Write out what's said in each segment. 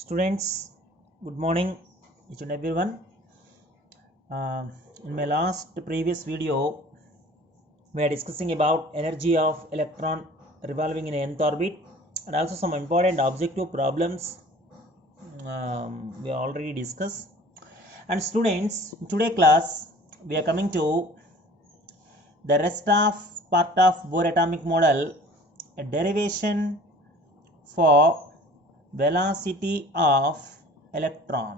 Students, good morning, each and everyone. In my previous video, we are discussing about energy of electron revolving in nth orbit and also some important objective problems we already discussed. And students, in today class, we are coming to the rest of part of Bohr atomic model, a derivation for velocity of electron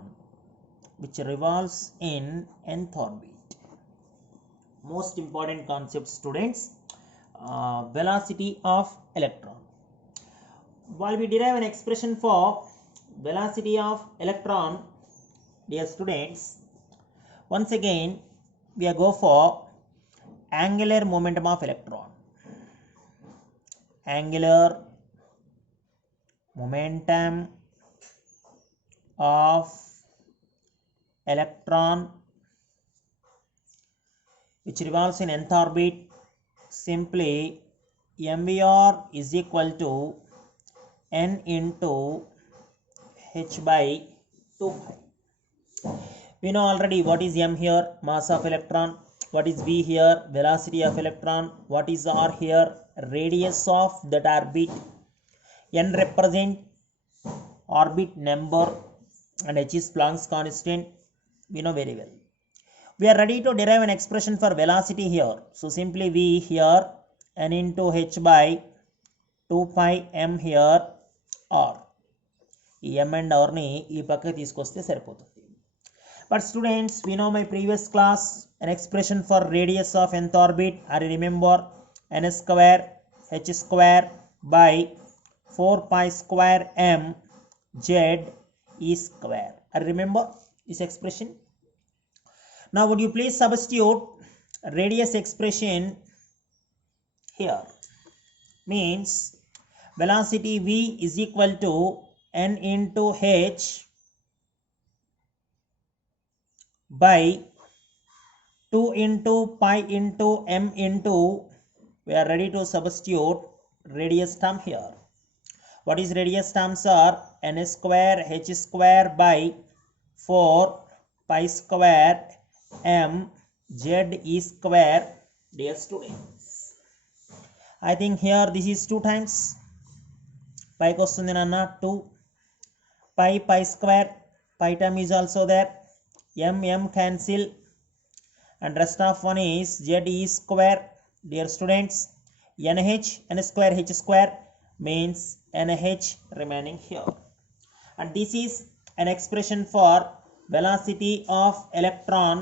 which revolves in nth orbit. Most important concept, students, velocity of electron. While we derive an expression for velocity of electron, dear students, once again we are go for angular momentum of electron. Angular momentum of electron which revolves in nth orbit, simply mvr is equal to n into h by 2 pi. We know already what is m here, mass of electron, what is v here, velocity of electron, what is r here, radius of that orbit, n represent orbit number and h is Planck's constant. We know very well. We are ready to derive an expression for velocity here. So simply v here n into h by 2 pi m here r. ఈ m and r ని ఈ పక్కకి తీసుకొస్తే సరిపోతుంది. But students, we know my previous class, an expression for radius of nth orbit. I remember n square h square by 4 pi square m z e square. I remember this expression. Now would you please substitute radius expression here? Means velocity v is equal to n into h by 2 into pi into m into, we are ready to substitute radius term here. What is radius terms are n square h square by 4 pi square m z e square. Dear students, I think here this is 2 times pi kostundi nanna 2 pi square, pi term is also there, m cancel and rest of one is z e square. Dear students, n square h square means nh remaining here, and this is an expression for velocity of electron,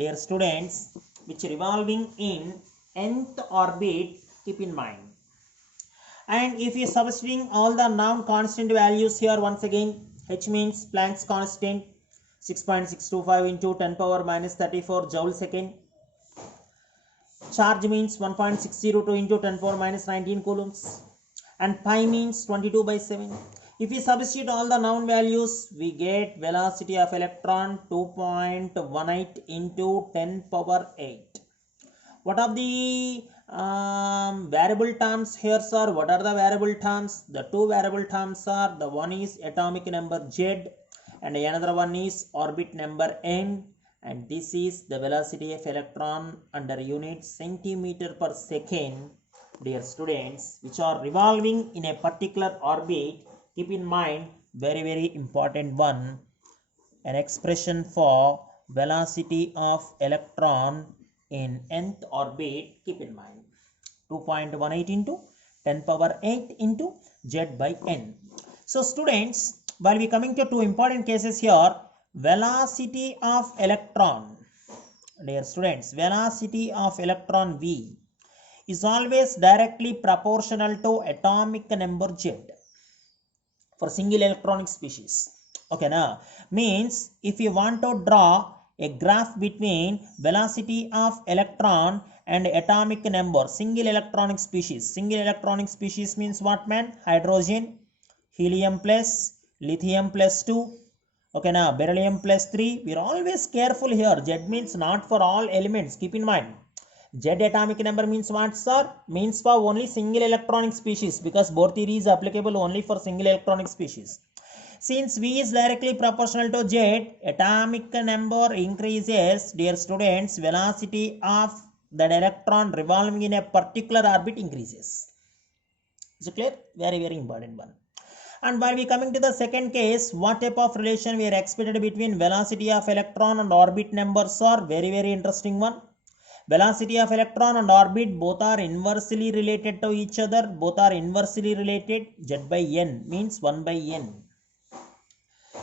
dear students, which revolving in nth orbit. Keep in mind. And if you substituting all the known constant values here, once again h means Planck's constant 6.625 into 10 power minus 34 joule second. Charge means 1.602 into 10 power minus 19 coulombs, and pi means 22 by 7. If we substitute all the known values, we get velocity of electron 2.18 into 10 power 8. What are the variable terms here, sir? What are the variable terms? The two variable terms are, the one is atomic number z and another one is orbit number n, and this is the velocity of electron under unit centimeter per second, dear students, which are revolving in a particular orbit. Keep in mind, very important one, an expression for velocity of electron in nth orbit. Keep in mind, 2.18 into 10 power 8 into z by n. So students, while we coming to two important cases here, velocity of electron, dear students, velocity of electron v is always directly proportional to atomic number z for single electronic species. Okay, now means if you want to draw a graph between velocity of electron and atomic number single electronic species. Single electronic species means what, man? Hydrogen, helium plus, lithium plus 2. Okay, now beryllium plus 3. We are always careful here. Z means not for all elements. Keep in mind. Z atomic number means what, sir? Means for only single electronic species, because Bohr theory is applicable only for single electronic species. Since V is directly proportional to Z, atomic number increases, dear students, velocity of that electron revolving in a particular orbit increases. Is it clear? Very, very important one. And while we coming to the second case, what type of relation we are expected between velocity of electron and orbit numbers are very, very interesting one. Velocity of electron and orbit both are inversely related to each other. Both are inversely related. Z by n means 1 by n.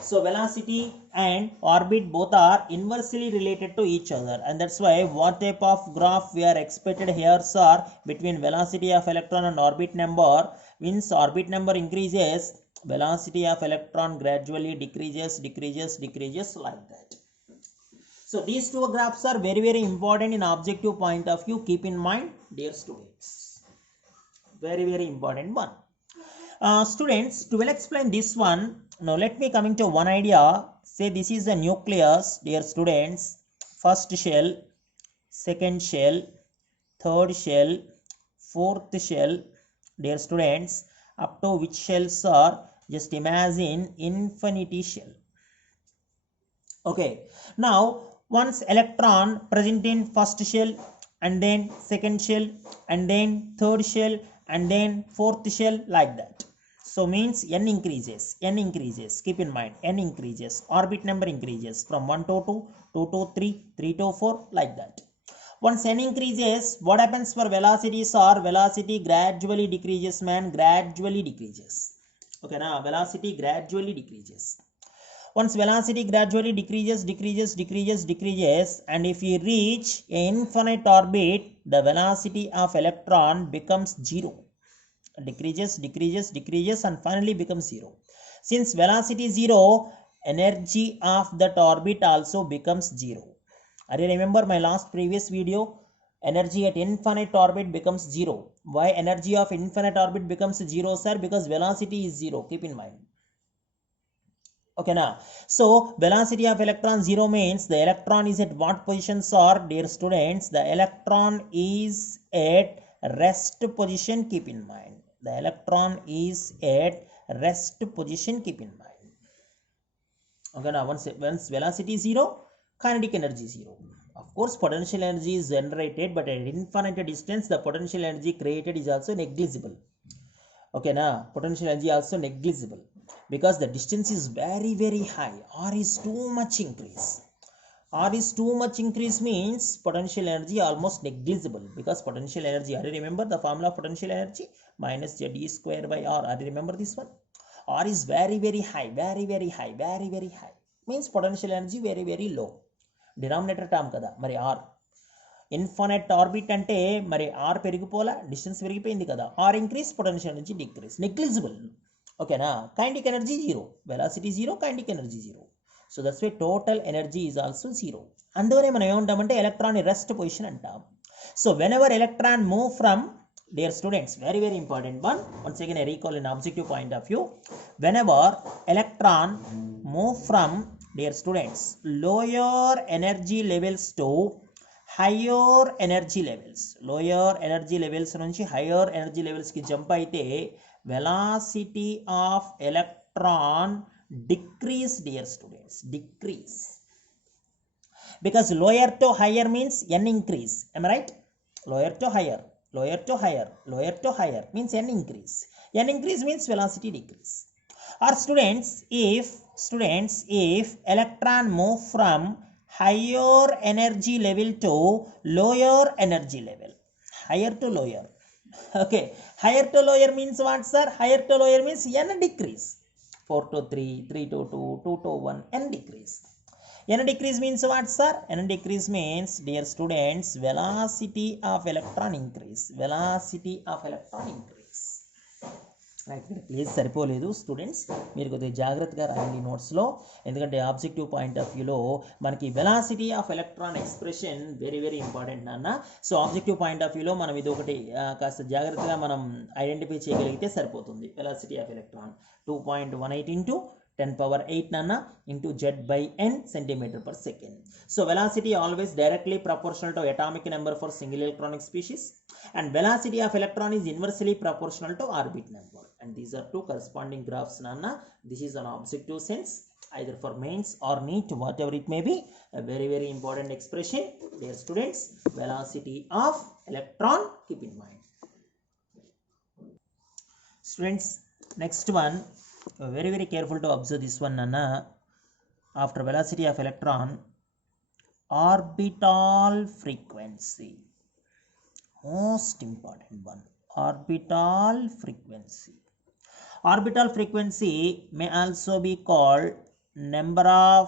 So velocity and orbit both are inversely related to each other, and that's why what type of graph we are expected here sir between velocity of electron and orbit number means orbit number increases, velocity of electron gradually decreases like that. So these two graphs are very, very important in objective point of view. Keep in mind, dear students. Very, very important one. Students, to well explain this one, now let me coming to one idea. Say this is the nucleus, dear students. First shell, second shell, third shell, fourth shell, dear students. Up to which shells are, just imagine infinity shell. Okay, now once electron present in first shell, and then second shell, and then third shell, and then fourth shell, like that. So means n increases, keep in mind, n increases, orbit number increases from 1 to 2, 2 to 3, 3 to 4, like that. Once n increases, what happens for velocities are, velocity gradually decreases, gradually decreases. Okay, now velocity gradually decreases. Once velocity gradually decreases, and if we reach an infinite orbit, the velocity of electron becomes 0. Decreases, and finally becomes 0. Since velocity is 0, energy of that orbit also becomes 0. I remember my previous video, energy at infinite orbit becomes 0. Why energy of infinite orbit becomes 0, sir? Because velocity is 0. Keep in mind. Okay, now, so velocity of electron 0 means the electron is at what position, sir? Dear students, the electron is at rest position. Keep in mind, the electron is at rest position. Keep in mind. Okay, now once velocity is 0, kinetic energy is 0. Of course, potential energy is generated, but at infinite distance, the potential energy created is also negligible. Okay, now potential energy also negligible, because the distance is very, very high. R is too much increase. R is too much increase means potential energy almost negligible, because potential energy, I remember the formula of potential energy, minus Z square by R. I remember this one. R is very, very high, very, very high, very, very high. Means potential energy very, very low. Denominator term kada, mari R. Infinite orbit ante mari R perigipola, distance perigipoyindi kada. R increase, potential energy decrease, negligible. Okay na, kinetic energy 0, velocity 0, kinetic energy 0. So that's why total energy is also 0. Anduvane manam em antamante electron rest position antam. So whenever electron move from, dear students, very, very important one, once again I recall in objective point of view, whenever electron move from, dear students, lower energy levels to higher energy levels, lower energy levels nunchi higher energy levels ki jump aite velocity of electron decrease, dear students, decrease, because lower to higher means n increase. Am I right? Lower to higher, lower to higher, lower to higher means n increase. N increase means velocity decrease. Or students, if electron move from higher energy level to lower energy level, higher to lower. Okay, higher to lower means what, sir? Higher to lower means n decrease. 4 to 3, 3 to 2, 2 to 1, n decrease. N decrease means what, sir? N decrease means, dear students, velocity of electron increase, velocity of electron increase. ఇక్కడ please సరిపోలేదు students, మీరు కొద్దిగా జాగ్రత్తగా రాయండి నోట్స్లో, ఎందుకంటే objective point of వ్యూలో మనకి velocity of electron expression very, very important నాన్న. సో ఆబ్జెక్టివ్ పాయింట్ ఆఫ్ వ్యూలో మనం ఇది ఒకటి కాస్త జాగ్రత్తగా మనం ఐడెంటిఫై చేయగలిగితే సరిపోతుంది. Velocity of electron 2.18 into 10 power 8 nana into Z by n centimeter per second. So velocity always directly proportional to atomic number for single electronic species, and velocity of electron is inversely proportional to orbit number. And and these are two corresponding graphs nana. This is an objective sense, either for mains or NEET, whatever it may be. A very very important expression, dear students. Velocity of electron, keep in mind. Students, next one, very very careful to observe this one nana. After velocity of electron, orbital frequency, most important one, orbital frequency. Orbital frequency may also be called number of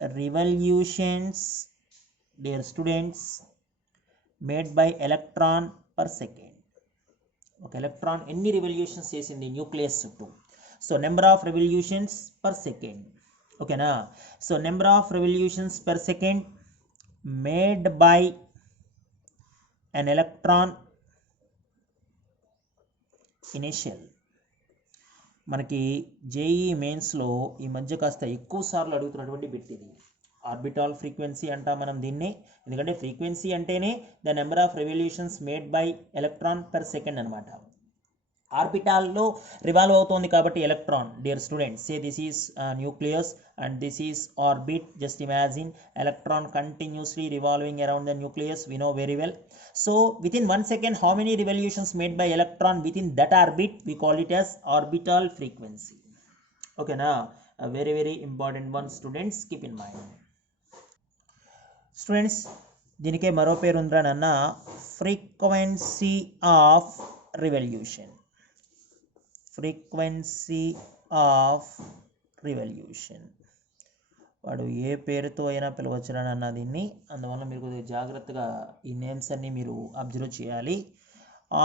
revolutions, dear students, made by electron per second. Okay, electron any revolutions చేసింది nucleus చుట్టూ. So number of revolutions per second. Okay na? So number of revolutions per second made by an electron in a shell. మనకి JEE మెయిన్స్లో ఈ మధ్య కాస్త ఎక్కువ సార్లు అడుగుతున్నటువంటి బిట్ ఇది. ఆర్బిటాల్ ఫ్రీక్వెన్సీ అంటాం మనం దీన్ని, ఎందుకంటే ఫ్రీక్వెన్సీ అంటేనే the number of revolutions made by electron per second అనమాట. ఆర్బిటాల్లో రివాల్వ్ అవుతోంది కాబట్టి electron, dear students, say this is nucleus and this is orbit. Just imagine electron continuously revolving around the nucleus, we know very well. So within 1 second, how many revolutions made by electron within that orbit? We call it as orbital frequency. Okay na? A very very important one, students, keep in mind. Students, దీనికే మరో పేరు ఉందన్న frequency of revolution. Frequency of revolution. వాడు ఏ పేరుతో అయినా పిలవచ్చునన్న దీన్ని, అందువల్ల మీరు కొద్దిగా జాగ్రత్తగా ఈ నేమ్స్ అన్ని మీరు అబ్జర్వ్ చేయాలి.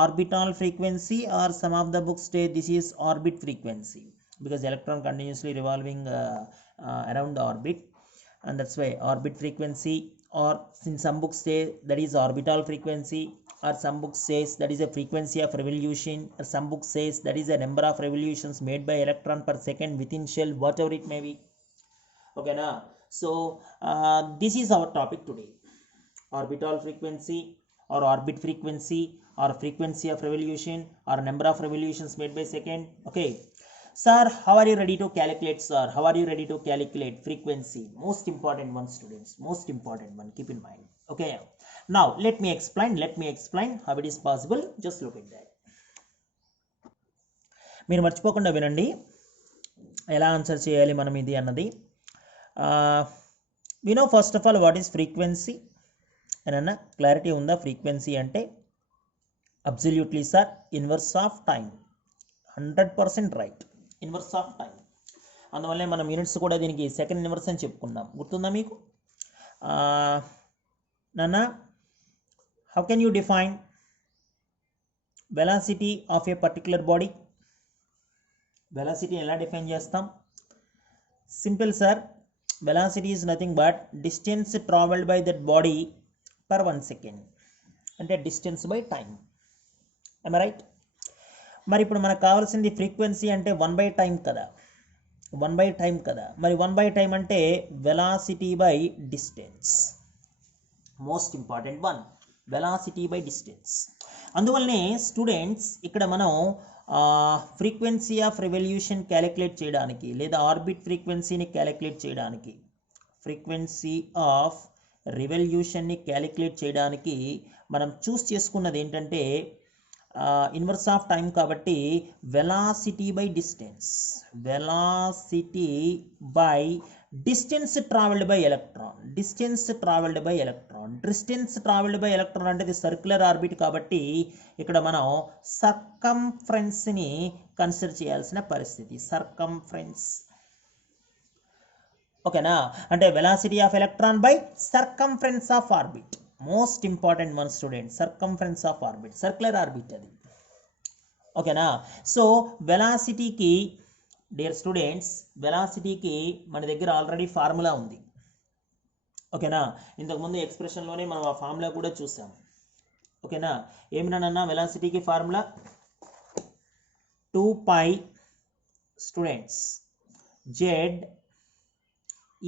Orbital frequency or some of the books stay this is orbit frequency because electron continuously revolving around the orbit, and that's why orbit frequency, or in some books say that is orbital frequency, or some books says that is a frequency of revolution, or some books says that is a number of revolutions made by electron per second within shell, whatever it may be. Okay na? So this is our topic today, orbital frequency or orbit frequency or frequency of revolution or number of revolutions made by second. Okay sir, how are you ready to calculate, sir? How are you ready to calculate frequency? Most important one, students, most important one, keep in mind. Okay, now let me explain how it is possible. Just look at that. మీరు మర్చిపోకుండా వినండి ఎలా answer చేయాలి మనం ఇది అన్నది. we know first of all what is frequency and clarity ఉందా? frequency అంటే absolutely sir inverse of time, 100% right, inverse of time. అందువల్లే మనం యూనిట్స్ కూడా దీనికి సెకండ్ ఇన్వర్స్ అని చెప్పుకున్నాం, గుర్తుందా మీకు? నాన్న, how can you define velocity of a particular body? velocity ఎలా డిఫైన్ చేస్తాం? Simple sir, velocity is nothing but distance traveled by that body per 1 second, అంటే distance by time. am I right? మరి ఇప్పుడు మనకు కావాల్సింది ఫ్రీక్వెన్సీ అంటే 1/time కదా, 1/time కదా. మరి 1/time అంటే velocity by distance, most important one, velocity by distance. అందువల్లనే స్టూడెంట్స్ ఇక్కడ మనం ఫ్రీక్వెన్సీ ఆఫ్ రెవల్యూషన్ క్యాలిక్యులేట్ చేయడానికి లేదా ఆర్బిట్ ఫ్రీక్వెన్సీని క్యాలిక్యులేట్ చేయడానికి, ఫ్రీక్వెన్సీ ఆఫ్ రెవల్యూషన్ని క్యాలిక్యులేట్ చేయడానికి మనం చూస్ చేసుకున్నది ఏంటంటే ఇన్వర్స్ ఆఫ్ టైం కాబట్టి velocity by distance, velocity by distance travelled by electron, distance travelled by electron. Distance travelled by electron అంటే ఇది సర్క్యులర్ ఆర్బిట్ కాబట్టి ఇక్కడ మనం సర్కంఫరెన్స్ని కన్సిడర్ చేయాల్సిన పరిస్థితి, సర్కంఫరెన్స్. ఓకేనా? అంటే velocity of electron by circumference of orbit, most important one student, circumference of orbit, circular orbit అది. ఓకేనా? సో వెలాసిటీకి, డియర్ స్టూడెంట్స్, వెలాసిటీకి మన దగ్గర ఆల్రెడీ ఫార్ములా ఉంది. ఓకేనా? ఇంతకుముందు ఎక్స్ప్రెషన్లోనే మనం ఆ ఫార్ములా కూడా చూసాం. ఓకేనా? ఏమిటన్నా వెలాసిటీకి ఫార్ములా 2π స్టూడెంట్స్ జెడ్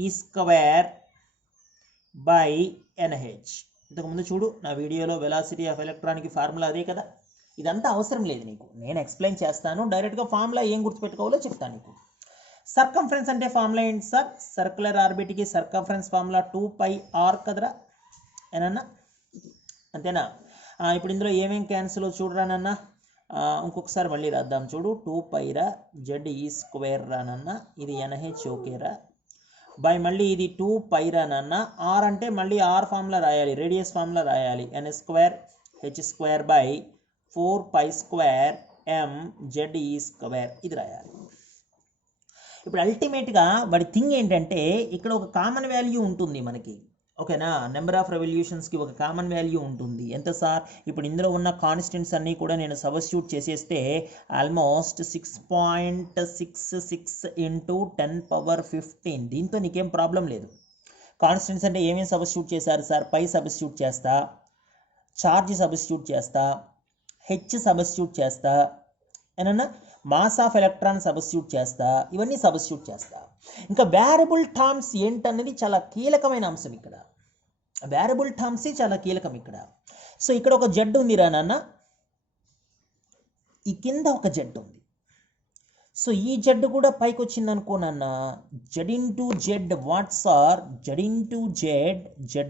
ఈ స్క్వేర్ బై ఎన్హెచ్. ఇంతకుముందు చూడు నా వీడియోలో వెలాసిటీ ఆఫ్ ఎలక్ట్రాన్కి ఫార్ములా అదే కదా. ఇదంతా అవసరం లేదు నీకు, నేను ఎక్స్ప్లెయిన్ చేస్తాను. డైరెక్ట్గా ఫార్ములా ఏం గుర్తుపెట్టుకోవాలో చెప్తాను నీకు. సర్కంఫరెన్స్ అంటే ఫార్ములా ఏంటి సార్? సర్క్యులర్ ఆర్బిట్కి సర్కంఫరెన్స్ ఫార్ములా 2πr కదరా ఏనన్నా, అంతేనా? ఇప్పుడు ఇందులో ఏమేం క్యాన్సిల్ చూడరానన్నా, ఇంకొకసారి మళ్ళీ రాద్దాం చూడు. 2π z² రానన్నా, ఇది NH ఓకేరా బై మళ్ళీ ఇది 2π రానన్న. ఆర్ అంటే మళ్ళీ ఆర్ ఫార్ములా రాయాలి, రేడియస్ ఫార్ములా రాయాలి. n² h² by 4π² m z² ఇది రాయాలి. ఇప్పుడు అల్టిమేట్గా వాడి థింగ్ ఏంటంటే ఇక్కడ ఒక కామన్ వాల్యూ ఉంటుంది మనకి, ఓకేనా? నెంబర్ ఆఫ్ రెవల్యూషన్స్కి ఒక కామన్ వాల్యూ ఉంటుంది. ఎంత సార్? ఇప్పుడు ఇందులో ఉన్న కాన్స్టెంట్స్ అన్నీ కూడా నేను సబ్స్టిట్యూట్ చేసేస్తే ఆల్మోస్ట్ 6.66 ఇంటూ 10⁻15. దీంతో నీకేం ప్రాబ్లం లేదు. కాన్స్టెంట్స్ అంటే ఏమేమి సబ్స్టిట్యూట్ చేశారు సార్? పై సబ్స్టిట్యూట్ చేస్తా, చార్జ్ సబ్స్టిట్యూట్ చేస్తా, హెచ్ సబ్స్టిట్యూట్ చేస్తా, ఏనన్నా మాస్ ఆఫ్ ఎలక్ట్రాన్ సబ్స్టిట్యూట్ చేస్తా, ఇవన్నీ సబ్స్టిట్యూట్ చేస్తా. ఇంకా వేరియబుల్ టర్మ్స్ ఏంటన్నది చాలా కీలకమైన అంశం ఇక్కడ. వేరియబుల్ టర్మ్స్ చాలా కీలకం ఇక్కడ. సో ఇక్కడ ఒక జెడ్ ఉంది రా నాన్న, ఈ కింద ఒక జెడ్ ఉంది. సో ఈ జెడ్ కూడా పైకి వచ్చింది అనుకో నాన్న, Z into Z what's are Z into Z z².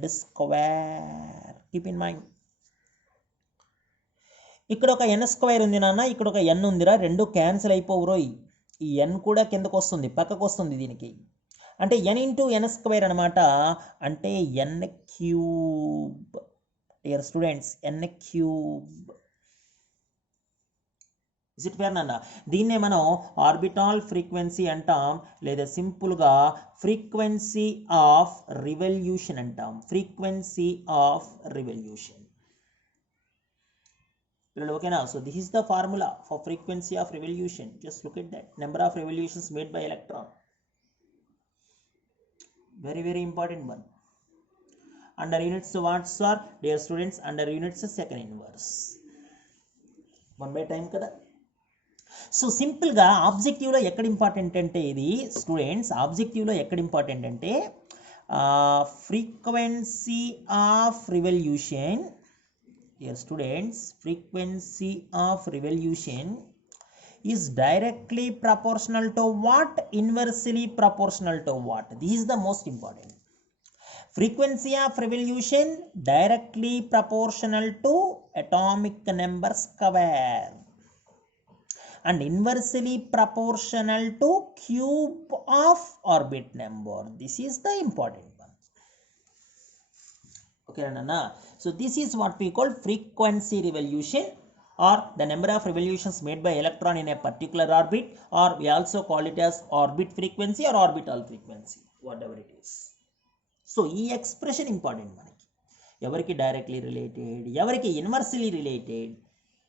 Keep in mind. ఇక్కడ ఒక n² ఉంది నాన్న, ఇక్కడ ఒక n ఉందిరా, రెండు క్యాన్సిల్ అయిపోవురోయ్. ఈ n కూడా కిందకు వస్తుంది, పక్కకు వస్తుంది దీనికి. అంటే n ఇంటూ n² అనమాట, అంటే n³ dear students, n³. Is it fair నాన్న? దీన్నే మనం ఆర్బిటాల్ ఫ్రీక్వెన్సీ అంటాం, లేదా సింపుల్గా ఫ్రీక్వెన్సీ ఆఫ్ రివల్యూషన్ అంటాం. Frequency of revolution. Okay now, so this is the formula for frequency of revolution. Just look at that, number of revolutions made by electron. Very important one. Under units watts are, dear students, under units second inverse. 1/time kada. So సింపుల్గా ఆబ్జెక్టివ్లో ఎక్కడ important అంటే ఇది students, ఆబ్జెక్టివ్లో ఎక్కడ important అంటే frequency of revolution. Dear students, frequency of revolution is directly proportional to what? Inversely proportional to what? This is the most important. Frequency of revolution directly proportional to atomic number square and inversely proportional to cube of orbit number. This is the important one. Okay, Nana. So this is what we call frequency revolution, or the number of revolutions made by electron in a particular orbit, or we also call it as orbit frequency or orbital frequency, whatever it is. So ఈ expression important మనకి, ఎవరికి directly related, ఎవరికి inversely related.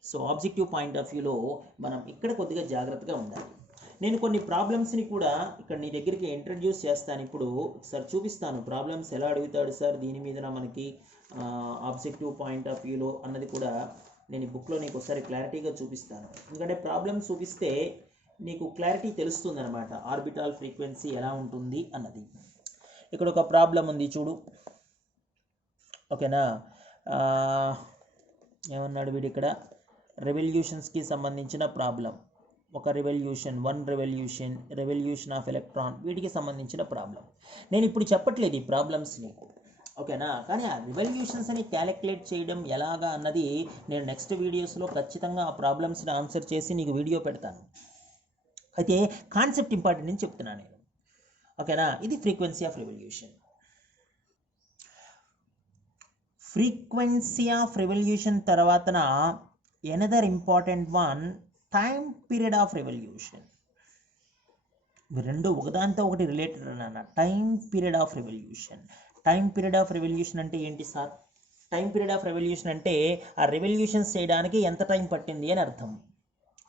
So objective point of వ్యూలో మనం ఇక్కడ కొద్దిగా జాగ్రత్తగా ఉండాలి. నేను కొన్ని ప్రాబ్లమ్స్ని కూడా ఇక్కడ నీ దగ్గరికి ఇంట్రడ్యూస్ చేస్తాను. ఇప్పుడు ఒకసారి చూపిస్తాను ప్రాబ్లమ్స్ ఎలా అడుగుతాడు సార్ దీని మీద మనకి ఆబ్జెక్టివ్ పాయింట్ ఆఫ్ వ్యూలో అన్నది కూడా నేను ఈ బుక్లో నీకు ఒకసారి క్లారిటీగా చూపిస్తాను. ఎందుకంటే ప్రాబ్లమ్స్ చూపిస్తే నీకు క్లారిటీ తెలుస్తుంది అనమాట, ఆర్బిటాల్ ఫ్రీక్వెన్సీ ఎలా ఉంటుంది అన్నది. ఇక్కడ ఒక ప్రాబ్లం ఉంది చూడు, ఓకేనా? ఏమన్నాడు వీడు ఇక్కడ? రెవల్యూషన్స్కి సంబంధించిన ప్రాబ్లం. ఒక రెవల్యూషన్, రెవల్యూషన్ ఆఫ్ ఎలక్ట్రాన్, వీటికి సంబంధించిన ప్రాబ్లం. నేను ఇప్పుడు చెప్పట్లేదు ఈ ప్రాబ్లమ్స్ నీకు, ఓకేనా? కానీ ఆ రివల్యూషన్స్ అని క్యాలిక్యులేట్ చేయడం ఎలాగా అన్నది నేను నెక్స్ట్ వీడియోస్లో ఖచ్చితంగా ఆ ప్రాబ్లమ్స్ని ఆన్సర్ చేసి నీకు వీడియో పెడతాను. అయితే కాన్సెప్ట్ ఇంపార్టెంట్ అని చెప్తున్నాను నేను, ఓకేనా? ఇది frequency of revolution. Frequency of revolution తర్వాతన another important one, time period of revolution. రెండు ఒకదాంతో ఒకటి రిలేటెడ్ అన్న. Time period of revolution. Time period of revolution అంటే ఏంటి sir? Time period of revolution అంటే ఆ రెవల్యూషన్స్ చేయడానికి ఎంత టైం పట్టింది అని అర్థం,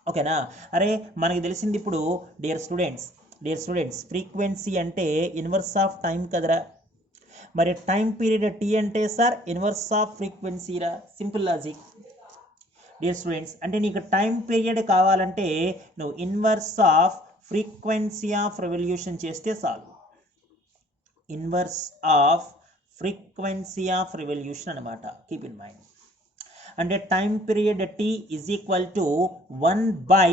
ఓకేనా? అరే మనకి తెలిసింది ఇప్పుడు డియర్ స్టూడెంట్స్, ఫ్రీక్వెన్సీ అంటే ఇన్వర్స్ ఆఫ్ టైం కదరా. మరి టైం పీరియడ్ టీ అంటే సార్ ఇన్వర్స్ ఆఫ్ ఫ్రీక్వెన్సీరా. Simple logic dear students. అంటే నీకు టైం పీరియడ్ కావాలంటే నువ్వు inverse of frequency of revolution చేస్తే చాలు. Inverse of frequency of revolution అనమాట. Keep in mind. అంటే time period t is equal to 1 by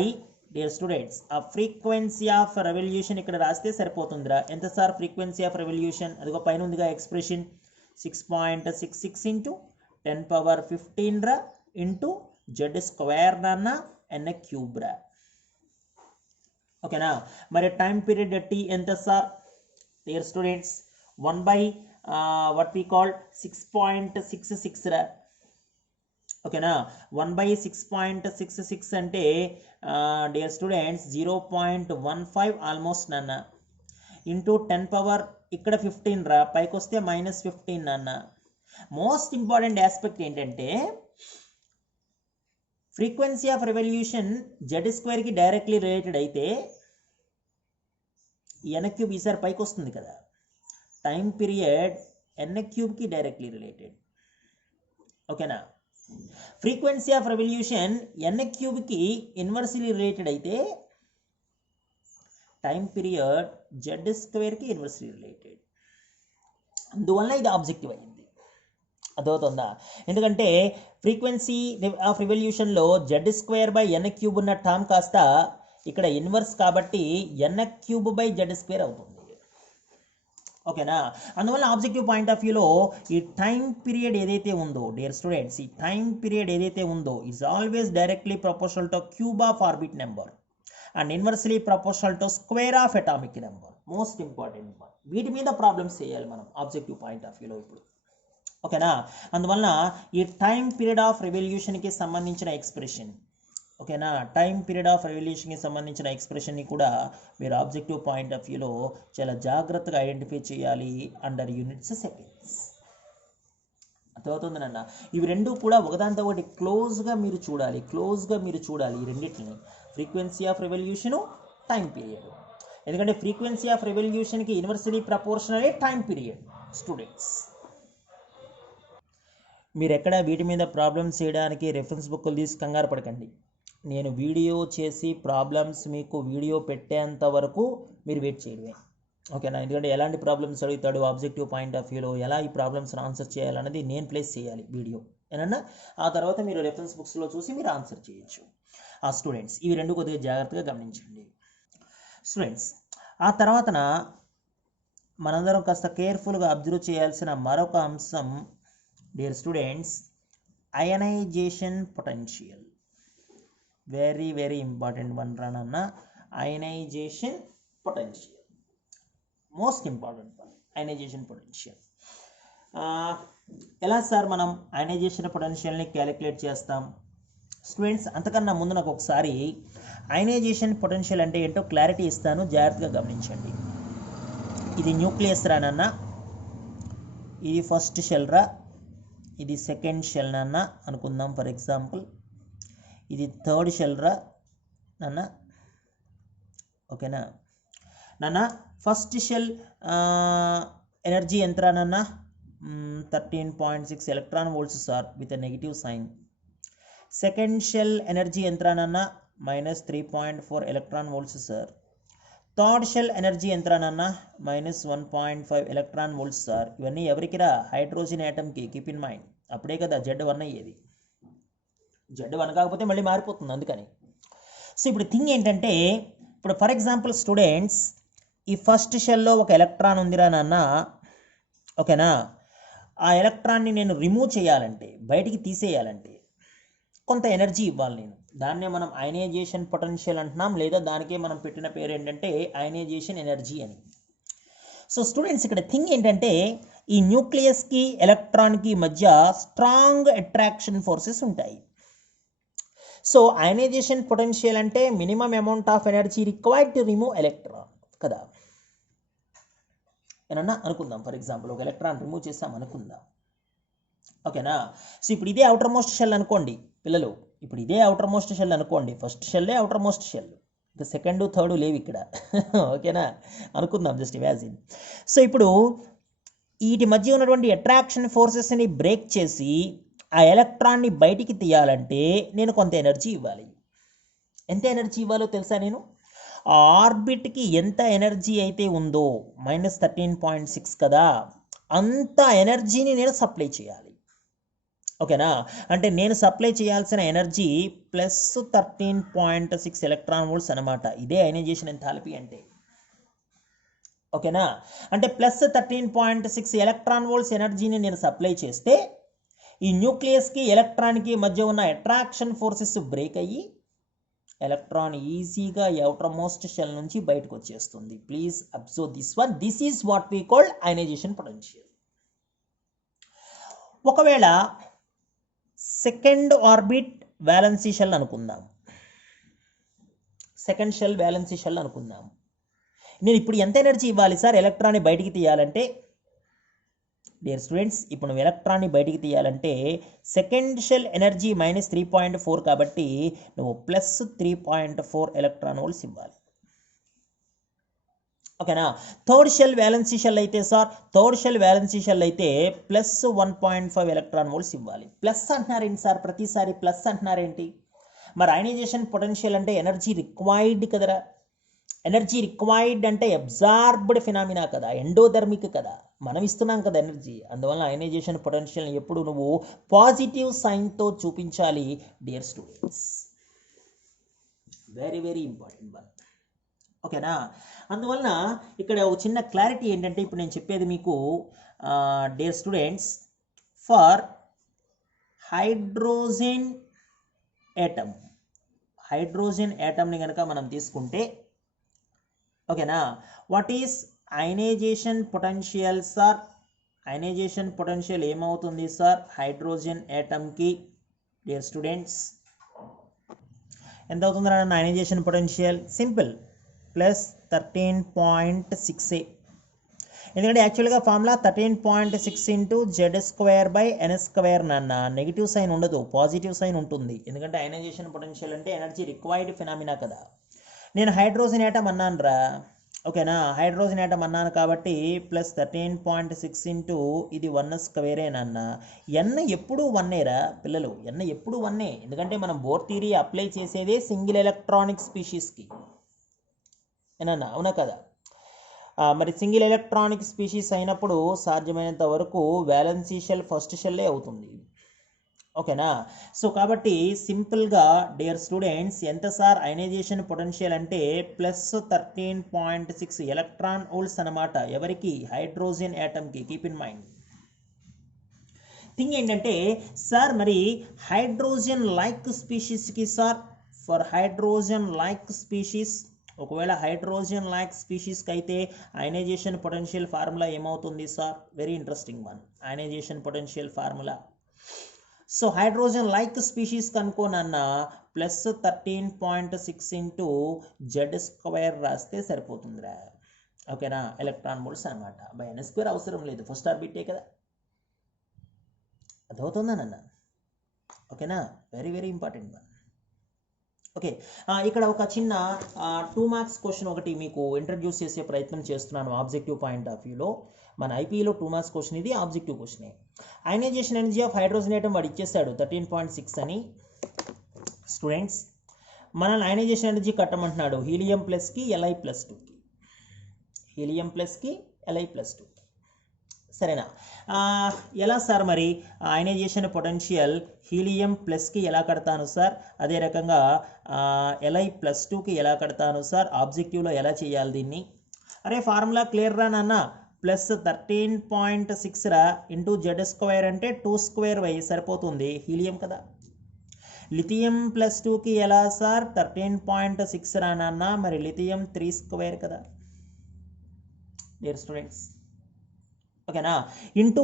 dear students ఆ ఫ్రీక్వెన్సీ ఆఫ్ రెవల్యూషన్ ఇక్కడ రాస్తే సరిపోతుందిరా. ఎంత సార్ ఫ్రీక్వెన్సీ ఆఫ్ రెవల్యూషన్? అదిగో పైన ఉందిగా ఎక్స్ప్రెషన్ 6.66 ఇంటూ 10^15 రా ఇంటూ జెడ్ స్క్వేర్ నాన్న ఎన్ క్యూబ్ రా. ఓకేనా? మరి టైం పీరియడ్ t ఎంత sir dear students? 1 by what we call 6.66 రా. ఓకేనా? 1 బై 6.66 అంటే డియర్ స్టూడెంట్స్ 0.15 ఆల్మోస్ట్ నాన్న ఇంటూ 10 పవర్ ఇక్కడ 15 రా, పైకి వస్తే -15 నాన్న. మోస్ట్ ఇంపార్టెంట్ ఆస్పెక్ట్ ఏంటంటే ఫ్రీక్వెన్సీ ఆఫ్ రెవల్యూషన్ జెడ్ స్క్వేర్కి డైరెక్ట్లీ రిలేటెడ్ అయితే ఎన్ క్యూబ్ ఈసారి పైకి వస్తుంది కదా. టైం పీరియడ్ ఎన్ క్యూబ్కి డైరెక్ట్లీ రిలేటెడ్. ఓకేనా? ఫ్రీక్వెన్సీ ఆఫ్ రెవల్యూషన్ ఎన్ క్యూబ్కి ఇన్వర్స్లీ రిలేటెడ్ అయితే టైం పీరియడ్ జెడ్ స్క్వేర్కి ఇన్వర్స్లీ రిలేటెడ్. అందువల్ల ఇది ఆబ్జెక్టివ్ అయింది. అర్థమవుతుందా? ఎందుకంటే ఫ్రీక్వెన్సీ ఆఫ్ రివల్యూషన్లో Z square by n cube ఉన్న టర్మ్ కాస్త ఇక్కడ ఇన్వర్స్ కాబట్టి n cube by Z square అవుతుంది. ఓకేనా? అందువల్ల ఆబ్జెక్టివ్ పాయింట్ ఆఫ్ వ్యూలో ఈ టైం పీరియడ్ ఏదైతే ఉందో డియర్ స్టూడెంట్స్, ఈ టైం పీరియడ్ ఏదైతే ఉందో is always directly proportional to cube of orbit number and inversely proportional to square of atomic number. Most important one. వీటి మీద ప్రాబ్లమ్స్ చేయాలి మనం ఆబ్జెక్టివ్ పాయింట్ ఆఫ్ వ్యూలో ఇప్పుడు. ఓకేనా? అందువల్ల ఈ టైం పీరియడ్ ఆఫ్ రెవల్యూషన్కి సంబంధించిన ఎక్స్ప్రెషన్, ఓకేనా, టైం పీరియడ్ ఆఫ్ రెవల్యూషన్కి సంబంధించిన ఎక్స్ప్రెషన్ని కూడా మీరు ఆబ్జెక్టివ్ పాయింట్ ఆఫ్ వ్యూలో చాలా జాగ్రత్తగా ఐడెంటిఫై చేయాలి అండర్ యూనిట్స్ సెకండ్స్. అర్థమవుతుంది నాన్న? ఇవి రెండు కూడా ఒకదాంతో ఒకటి క్లోజ్గా మీరు చూడాలి ఈ రెండింటిని, frequency of revolution, time period. ఎందుకంటే ఫ్రీక్వెన్సీ ఆఫ్ రెవల్యూషన్కి ఇన్వర్స్లీ ప్రపోర్షనలే టైం పీరియడ్ స్టూడెంట్స్. మీరు ఎక్కడ వీటి మీద ప్రాబ్లమ్స్ చేయడానికి రెఫరెన్స్ బుక్లు తీసి కంగారు పడకండి. నేను వీడియో చేసి ప్రాబ్లమ్స్ మీకు వీడియో పెట్టేంత వరకు మీరు వెయిట్ చేయడమే. ఓకేనా? ఎందుకంటే ఎలాంటి ప్రాబ్లమ్స్ అడుగుతాడు ఆబ్జెక్టివ్ పాయింట్ ఆఫ్ వ్యూలో, ఎలా ఈ ప్రాబ్లమ్స్ ఆన్సర్ చేయాలన్నది నేను ప్లేస్ చేయాలి వీడియో ఏనన్నా. ఆ తర్వాత మీరు రెఫరెన్స్ బుక్స్లో చూసి మీరు ఆన్సర్ చేయొచ్చు. ఆ స్టూడెంట్స్ ఇవి రెండు కొద్దిగా జాగ్రత్తగా గమనించండి స్టూడెంట్స్. ఆ తర్వాతన మనందరం కాస్త కేర్ఫుల్గా అబ్జర్వ్ చేయాల్సిన మరొక అంశం dear students, ionisation potential. Very very important one రానన్న. Ionisation potential most important one. Ionisation potential ఎలా సార్ మనం అయనైజేషన్ పొటెన్షియల్ని క్యాలిక్యులేట్ చేస్తాం స్టూడెంట్స్? అంతకన్నా ముందు నాకు ఒకసారి అయనైజేషన్ పొటెన్షియల్ అంటే ఏంటో క్లారిటీ ఇస్తాను, జాగ్రత్తగా గమనించండి. ఇది న్యూక్లియస్ రానన్న, ఇది ఫస్ట్ షెల్ రా, ఇది సెకండ్ షెల్ నాన్న అనుకుందాం ఫర్ ఎగ్జాంపుల్, ఇది థర్డ్ షెల్ రా నాన్న. ఓకేనా నాన్న? ఫస్ట్ షెల్ ఎనర్జీ ఎంత రా నాన్న? 13.6 electron volts sir with a negative sign. Second shell energy ఎంత రా నాన్న? -3.4 electron volts sir. Third shell energy ఎంత రా నాన్న? -1.5 ఎలక్ట్రాన్ వోల్ట్స్ సార్. ఇవన్నీ ఎవరికి రా? హైడ్రోజన్ యాటమ్కి. కీప్ ఇన్ మైండ్, అప్పుడే కదా Z1 అయ్యేది. Z1 కాకపోతే మళ్ళీ మారిపోతుంది అందుకని. సో ఇప్పుడు థింగ్ ఏంటంటే, ఇప్పుడు ఫర్ ఎగ్జాంపుల్ స్టూడెంట్స్, ఈ ఫస్ట్ షెల్లో ఒక ఎలక్ట్రాన్ ఉందిరా నాన్న. ఓకేనా? ఆ ఎలక్ట్రాన్ని నేను రిమూవ్ చేయాలంటే, బయటికి తీసేయాలంటే కొంత ఎనర్జీ ఇవ్వాలి నేను. దాన్నే మనం అయనైజేషన్ పొటెన్షియల్ అంటున్నాం, లేదా దానికే మనం పెట్టిన పేరు ఏంటంటే అయనైజేషన్ ఎనర్జీ అని. సో స్టూడెంట్స్ ఇక్కడ థింగ్ ఏంటంటే, ఈ న్యూక్లియస్కి ఎలక్ట్రాన్కి మధ్య స్ట్రాంగ్ అట్రాక్షన్ ఫోర్సెస్ ఉంటాయి. సో అయనైజేషన్ పొటెన్షియల్ అంటే minimum amount of energy required to remove electron కదా. ఏమన్నా అనుకుందాం, ఫర్ ఎగ్జాంపుల్ ఒక ఎలక్ట్రాన్ రిమూవ్ చేస్తాం అనుకుందాం. ఓకేనా? సో ఇప్పుడు ఇదే అవుటర్ మోస్ట్ షెల్ అనుకోండి పిల్లలు, ఇప్పుడు ఇదే అవుటర్ మోస్ట్ షెల్ అనుకోండి. ఫస్ట్ షెల్లే అవుటర్ మోస్ట్ షెల్, ఇంకా సెకండ్ థర్డ్ లేవు ఇక్కడ. ఓకేనా? అనుకుందాం జస్ట్ ఇమాజిన్. సో ఇప్పుడు వీటి మధ్య ఉన్నటువంటి అట్రాక్షన్ ఫోర్సెస్ని బ్రేక్ చేసి ఆ ఎలక్ట్రాన్ని బయటికి తీయాలంటే నేను కొంత ఎనర్జీ ఇవ్వాలి. ఎంత ఎనర్జీ ఇవ్వాలో తెలుసా? నేను ఆ ఆర్బిట్కి ఎంత ఎనర్జీ అయితే ఉందో -13.6 కదా, అంత ఎనర్జీని నేను సప్లై చేయాలి. ఓకేనా, అంటే నేను సప్లై చేయాల్సిన ఎనర్జీ ప్లస్ 13.6 ఎలక్ట్రాన్ వోల్ట్స్ అనమాట. ఇదే అయనైజేషన్ ఎంథాల్పీ అంటే. ఓకేనా, అంటే ప్లస్ 13.6 ఎలక్ట్రాన్ వోల్ట్స్ ఎనర్జీని నేను సప్లై చేస్తే ఈ న్యూక్లియస్కి ఎలక్ట్రాన్కి మధ్య ఉన్న అట్రాక్షన్ ఫోర్సెస్ బ్రేక్ అయ్యి ఎలక్ట్రాన్ ఈజీగా అవుటర్ మోస్ట్ షెల్ నుంచి బయటకు వచ్చేస్తుంది. Please observe this one. This is what we called ionisation potential. ఒకవేళ సెకండ్ ఆర్బిట్ వ్యాలెన్సీ షెల్ అనుకుందాం. సెకండ్ షెల్ వ్యాలెన్సీ షెల్ అనుకుందాం. నేను ఇప్పుడు ఎంత ఎనర్జీ ఇవ్వాలి సార్ ఎలక్ట్రాన్ని బయటికి తీయాలంటే? డియర్ స్టూడెంట్స్, ఇప్పుడు నువ్వు ఎలక్ట్రాన్ని బయటికి తీయాలంటే సెకండ్ షెల్ ఎనర్జీ -3.4 కాబట్టి నువ్వు ప్లస్ 3.4 ఎలక్ట్రాన్ వోల్ట్స్ ఇవ్వాలి. ఓకేనా, థర్డ్ షెల్ వ్యాలెన్సీ షెల్ అయితే sir, third shell valency shell అయితే ప్లస్ 1.5 ఎలక్ట్రాన్ వోల్ట్స్ ఇవ్వాలి. ప్లస్ అంటున్నారేంటి సార్, ప్రతిసారి ప్లస్ అంటున్నారేంటి? మరి అయనైజేషన్ పొటెన్షియల్ అంటే ఎనర్జీ రిక్వైర్డ్ కదరా. ఎనర్జీ రిక్వైర్డ్ అంటే అబ్జార్బ్డ్ ఫినామినా కదా, ఎండోధర్మిక్ కదా, మనం ఇస్తున్నాం కదా ఎనర్జీ. అందువల్ల అయనైజేషన్ పొటెన్షియల్ ఎప్పుడు నువ్వు పాజిటివ్ సైన్తో చూపించాలి dear students. Very very important one. ఓకేనా, అందువలన ఇక్కడ ఒక చిన్న క్లారిటీ ఏంటంటే ఇప్పుడు నేను చెప్పేది మీకు dear students, for hydrogen atom, hydrogen యాటమ్ని కనుక మనం తీసుకుంటే ఓకేనా, what is ionisation potential sir? Ionisation potential ఏమవుతుంది సార్ హైడ్రోజన్ యాటమ్కి డియర్ స్టూడెంట్స్? ఎంత అవుతుంది అన్న ionisation potential? Simple, plus 13.6a. ఎందుకంటే యాక్చువల్గా ఫార్ములా 13.6 ఇంటూ Z²/n² నాన్న. నెగిటివ్ సైన్ ఉండదు, పాజిటివ్ సైన్ ఉంటుంది. ఎందుకంటే అయనైజేషన్ పొటెన్షియల్ అంటే ఎనర్జీ రిక్వైర్డ్ ఫినామినా కదా. నేను హైడ్రోజన్ యాటమ్ అన్నాను రా. ఓకేనా, హైడ్రోజన్ యాటమ్ అన్నాను కాబట్టి ప్లస్ 13.6 ఇంటూ ఇది 1² నాన్న. ఎన్ ఎప్పుడు 1రా పిల్లలు, ఎన్ ఎప్పుడు 1. ఎందుకంటే మనం బోర్ థియరీ అప్లై చేసేదే సింగిల్ ఎలక్ట్రానిక్ స్పీషీస్కి, ఏనన్నా అవునా కదా. మరి సింగిల్ ఎలక్ట్రానిక్ స్పీషీస్ అయినప్పుడు సాధ్యమైనంత వరకు వ్యాలెన్సీ షెల్ ఫస్ట్ షెల్లే అవుతుంది. ఓకేనా, సో కాబట్టి సింపుల్గా డియర్ స్టూడెంట్స్ ఎంత సార్ అయనైజేషన్ పొటెన్షియల్ అంటే ప్లస్ 13.6 ఎలక్ట్రాన్ వోల్ట్స్ అనమాట. ఎవరికి? హైడ్రోజన్ యాటమ్కి. Keep in mind. థింగ్ ఏంటంటే సార్ మరి హైడ్రోజన్ లైక్ స్పీషీస్కి sir, for hydrogen like species, ఒకవేళ హైడ్రోజన్ లైక్ స్పీషీస్కి అయితే అయనైజేషన్ పొటెన్షియల్ ఫార్ములా ఏమవుతుంది sir? Very interesting one, ionisation potential formula. So hydrogen like species కనుకోనన్న ప్లస్ 13.6 ఇంటూ Z² రాస్తే సరిపోతుందిరా. ఓకేనా, ఎలక్ట్రాన్ వోల్ట్స్ అనమాట. బై n² అవసరం లేదు, ఫస్ట్ ఆర్బిటే కదా. అదవుతుందన్న. ఓకేనా, very very important one. Okay, ఇక్కడ ఒక చిన్న 2 మార్క్స్ క్వశ్చన్ ఒకటి మీకు ఇంట్రడ్యూస్ చేసే ప్రయత్నం చేస్తున్నాను ఆబ్జెక్టివ్ పాయింట్ ఆఫ్ వ్యూలో. మన ఐపీలో 2 మార్క్స్ క్వశ్చన్ ఇది, ఆబ్జెక్టివ్ క్వశ్చనే. Ionisation energy of hydrogen atom వాడు ఇచ్చేస్తాడు 13.6 అని. స్టూడెంట్స్, మనల్ని అయనైజేషన్ ఎనర్జీ కట్టమంటున్నాడు హీలియం ప్లస్కి Li+2కి, హీలియం ప్లస్కి Li+2. సరేనా, ఎలా సార్ మరి అయనైజేషన్ పొటెన్షియల్ హీలియం ప్లస్కి ఎలా కడతాను సార్, అదే రకంగా Li+2కి ఎలా కడతాను సార్, ఆబ్జెక్టివ్లో ఎలా చేయాలి దీన్ని? అరే ఫార్ములా క్లియర్ రా నాన్న. ప్లస్ 13.6 రా ఇంటూ Z² అంటే 2² సరిపోతుంది, హీలియం కదా. లిథియం +2కి ఎలా సార్? 13.6 రా నాన్న, మరి లిథియం 3² కదా డియర్ స్టూడెంట్స్. ఓకేనా, ఇంటూ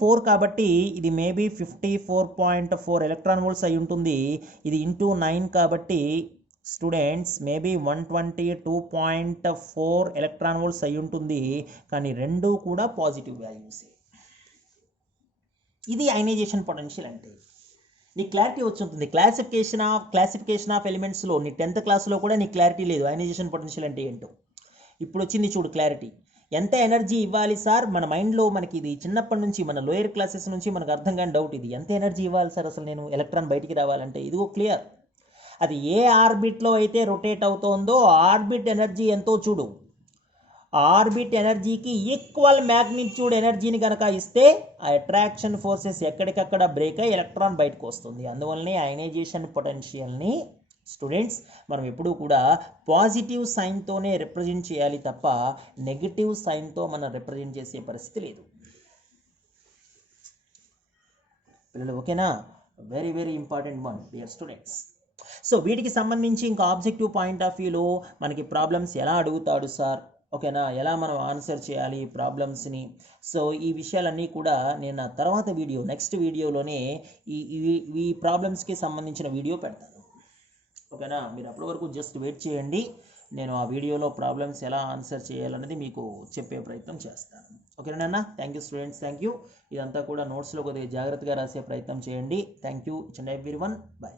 4 కాబట్టి ఇది మేబీ 54.4 ఎలక్ట్రాన్ వోల్ట్స్ అయి ఉంటుంది. ఇది ఇంటూ 9 కాబట్టి స్టూడెంట్స్ మేబీ 122.4 ఎలక్ట్రాన్ వోల్ట్స్ అయి ఉంటుంది. కానీ రెండు కూడా పాజిటివ్ వాల్యూసే. ఇది అయనైజేషన్ పొటెన్షియల్ అంటే. నీ క్లారిటీ వచ్చి ఉంటుంది. క్లాసిఫికేషన్ ఆఫ్ ఎలిమెంట్స్లో నీ 10th క్లాస్లో కూడా నీ క్లారిటీ లేదు అయనైజేషన్ పొటెన్షియల్ అంటే ఏంటో. ఇప్పుడు వచ్చింది చూడు క్లారిటీ. ఎంత ఎనర్జీ ఇవ్వాలి సార్? మన మైండ్లో మనకి ఇది చిన్నప్పటి నుంచి మన లోయర్ క్లాసెస్ నుంచి మనకు అర్థం కాని డౌట్ ఇది. ఎంత ఎనర్జీ ఇవ్వాలి సార్ అసలు నేను ఎలక్ట్రాన్ బయటికి రావాలంటే? ఇదిగో క్లియర్. అది ఏ ఆర్బిట్లో అయితే రొటేట్ అవుతోందో ఆర్బిట్ ఎనర్జీ ఎంతో చూడు. ఆర్బిట్ ఎనర్జీకి ఈక్వల్ మ్యాగ్నిట్యూడ్ ఎనర్జీని కనుక ఇస్తే ఆ అట్రాక్షన్ ఫోర్సెస్ ఎక్కడికక్కడ బ్రేక్ అయ్యి ఎలక్ట్రాన్ బయటకు వస్తుంది. అందువల్లనే అయనైజేషన్ పొటెన్షియల్ని స్టూడెంట్స్ మనం ఎప్పుడూ కూడా పాజిటివ్ సైన్తోనే రిప్రజెంట్ చేయాలి తప్ప నెగిటివ్ సైన్తో మనం రిప్రజెంట్ చేసే పరిస్థితి లేదు. పిల్లలు ఓకేనా? Very very important one dear students. So వీటికి సంబంధించి ఇంకా ఆబ్జెక్టివ్ పాయింట్ ఆఫ్ వ్యూలో మనకి ప్రాబ్లమ్స్ ఎలా అడుగుతాడు సార్, ఓకేనా, ఎలా మనం ఆన్సర్ చేయాలి ప్రాబ్లమ్స్ని. సో ఈ విషయాలన్నీ కూడా నేను నా తర్వాత వీడియో నెక్స్ట్ వీడియోలోనే ఈ ప్రాబ్లమ్స్కి సంబంధించిన వీడియో పెడతాను. ఓకేనా? మీరు అప్పటి వరకు జస్ట్ వెయిట్ చేయండి. నేను ఆ వీడియోలో ప్రాబ్లమ్స్ ఎలా ఆన్సర్ చేయాలనేది మీకు చెప్పే ప్రయత్నం చేస్తాను. ఓకేనా? Thank you students, thank you. ఇదంతా కూడా నోట్స్లో కొద్దిగా జాగ్రత్తగా రాసే ప్రయత్నం చేయండి. Thank you each and everyone. Bye.